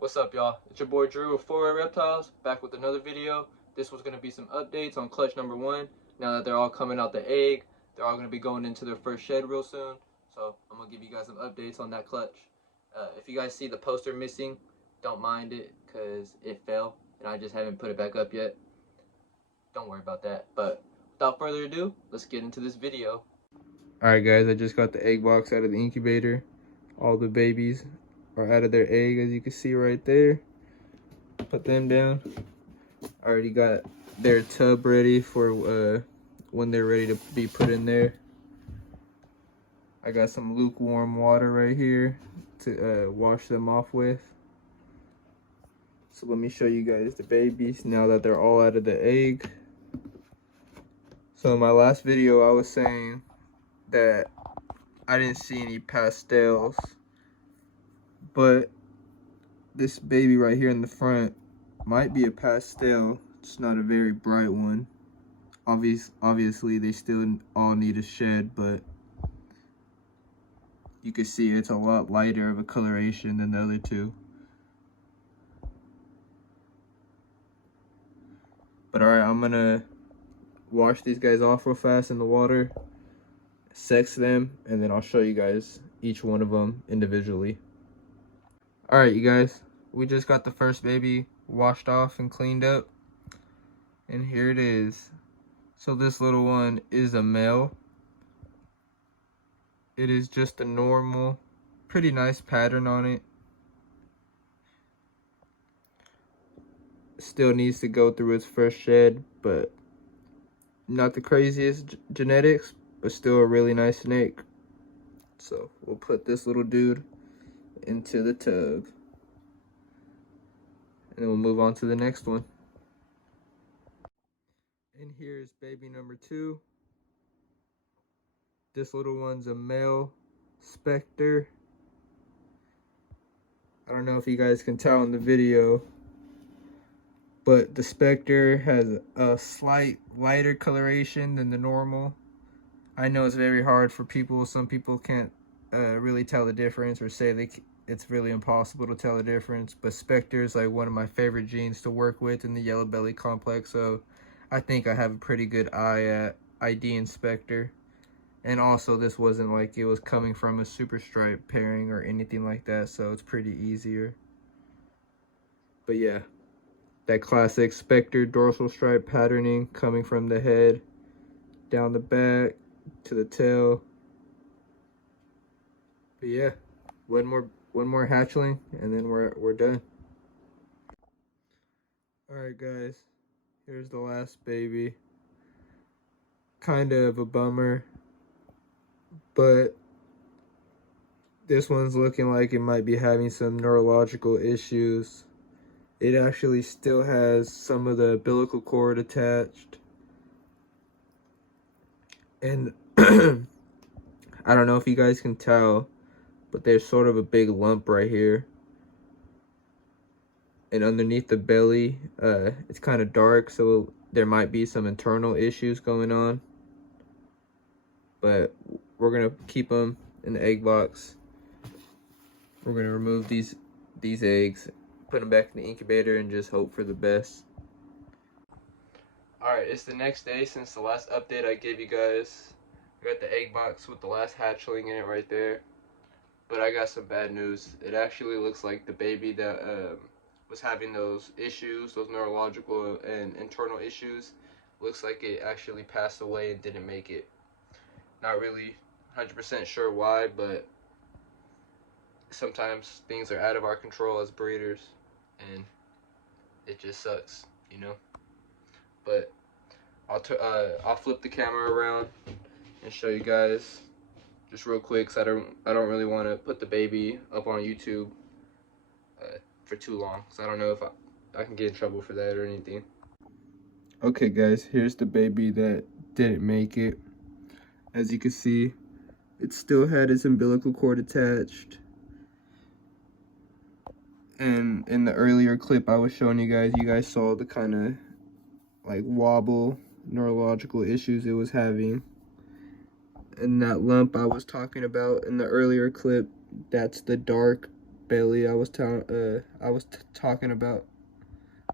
What's up, y'all? It's your boy Drew of 4 Reptiles, back with another video. This was going to be some updates on clutch number 1. Now that they're all coming out the egg, they're all going to be going into their first shed real soon. So I'm going to give you guys some updates on that clutch. If you guys see the poster missing, don't mind it because it fell and I just haven't put it back up yet. Don't worry about that. But without further ado, let's get into this video. Alright guys, I just got the egg box out of the incubator. All the babies are out of their egg, as you can see right there. Put them down. Already got their tub ready for when they're ready to be put in there. I got some lukewarm water right here to wash them off with. So let me show you guys the babies now that they're all out of the egg. So in my last video I was saying that I didn't see any pastels, but this baby right here in the front might be a pastel. It's not a very bright one. Obviously they still all need a shed, but you can see it's a lot lighter of a coloration than the other two. But alright, I'm gonna wash these guys off real fast in the water, sex them, and then I'll show you guys each one of them individually. Alright you guys, we just got the first baby washed off and cleaned up, and here it is. So this little one is a male. It is just a normal, pretty nice pattern on it. Still needs to go through its first shed, but not the craziest genetics, but still a really nice snake. So we'll put this little dude into the tub, and then we'll move on to the next one. And here's baby number 2. This little one's a male specter. I don't know if you guys can tell in the video, but the specter has a slight lighter coloration than the normal. I know it's very hard for people. Some people can't really tell the difference, or say it's really impossible to tell the difference. But specter is like one of my favorite genes to work with in the yellow belly complex. So I think I have a pretty good eye at ID specter. And also this wasn't like it was coming from a super stripe pairing or anything like that, so it's pretty easier. But yeah, that classic specter dorsal stripe patterning coming from the head down the back to the tail. But yeah, one more hatchling and then we're done. Alright guys, here's the last baby. Kind of a bummer, but this one's looking like it might be having some neurological issues. It actually still has some of the umbilical cord attached. And I don't know if you guys can tell, but there's sort of a big lump right here. And underneath the belly, it's kind of dark, so there might be some internal issues going on. But we're gonna keep them in the egg box. We're gonna remove these eggs, put them back in the incubator, and just hope for the best. Alright, it's the next day since the last update I gave you guys. I got the egg box with the last hatchling in it right there. But I got some bad news. It actually looks like the baby that was having those issues, those neurological and internal issues, looks like it actually passed away and didn't make it. Not really 100% sure why, but sometimes things are out of our control as breeders, and it just sucks, you know. But I'll flip the camera around and show you guys just real quick, cause I don't really want to put the baby up on YouTube for too long, cause I don't know if I can get in trouble for that or anything. Okay guys, here's the baby that didn't make it. As you can see, it still had its umbilical cord attached. And in the earlier clip I was showing you guys saw the kind of like wobble neurological issues it was having. And that lump I was talking about in the earlier clip, that's the dark belly I was talking about.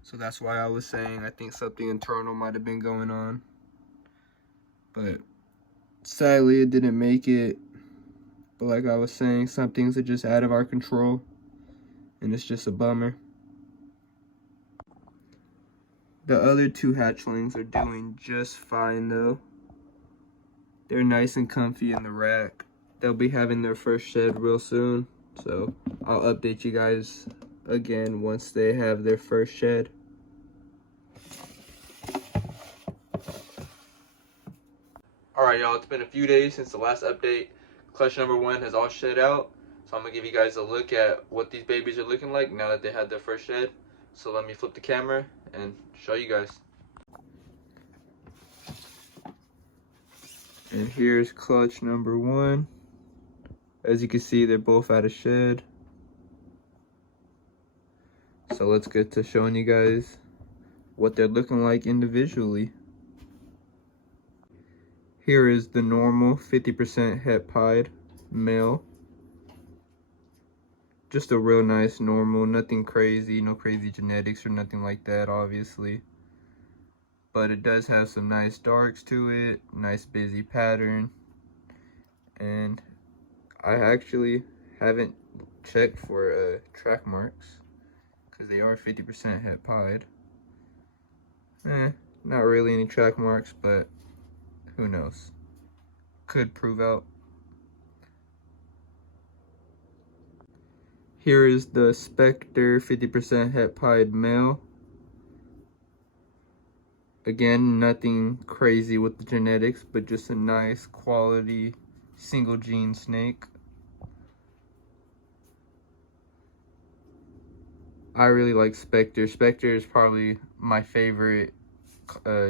So that's why I was saying I think something internal might have been going on. But sadly it didn't make it. But like I was saying, some things are just out of our control. And it's just a bummer. The other two hatchlings are doing just fine though. They're nice and comfy in the rack. They'll be having their first shed real soon. So I'll update you guys again once they have their first shed. Alright y'all, it's been a few days since the last update. Clutch number 1 has all shed out. So I'm going to give you guys a look at what these babies are looking like now that they had their first shed. So let me flip the camera and show you guys. And here's clutch number 1. As you can see, they're both out of shed. So let's get to showing you guys what they're looking like individually. Here is the normal 50% het pied male. Just a real nice normal, nothing crazy, no crazy genetics or nothing like that, obviously. But it does have some nice darks to it, nice busy pattern. And I actually haven't checked for track marks because they are 50% het pied. Not really any track marks, but who knows? Could prove out. Here is the Spectre 50% het pied male. Again, nothing crazy with the genetics, but just a nice quality single gene snake. I really like Spectre. Spectre is probably my favorite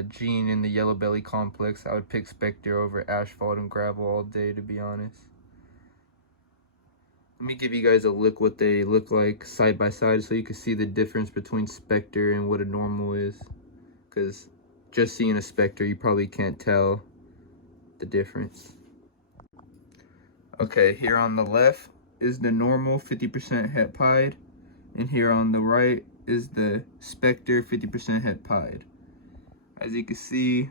gene in the yellow belly complex. I would pick Spectre over asphalt and gravel all day, to be honest. Let me give you guys a look what they look like side by side so you can see the difference between Spectre and what a normal is. Because just seeing a Spectre, you probably can't tell the difference. Okay, here on the left is the normal 50% het pied. And here on the right is the Spectre 50% het pied. As you can see,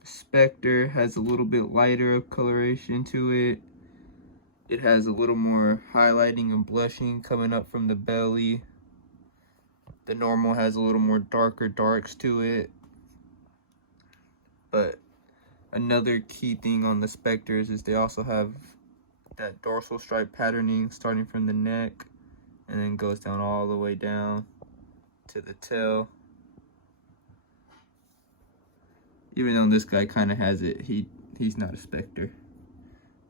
the Spectre has a little bit lighter coloration to it. It has a little more highlighting and blushing coming up from the belly. The normal has a little more darker darks to it. But another key thing on the Spectres is they also have that dorsal stripe patterning starting from the neck and then goes down all the way down to the tail. Even though this guy kind of has it, he's not a Spectre.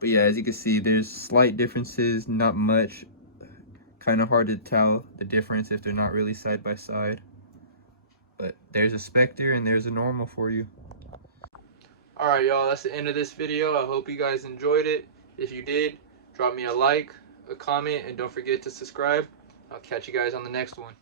But yeah, as you can see, there's slight differences, not much. Kind of hard to tell the difference if they're not really side by side. But there's a Spectre and there's a normal for you. Alright y'all, that's the end of this video. I hope you guys enjoyed it. If you did, drop me a like, a comment, and don't forget to subscribe. I'll catch you guys on the next one.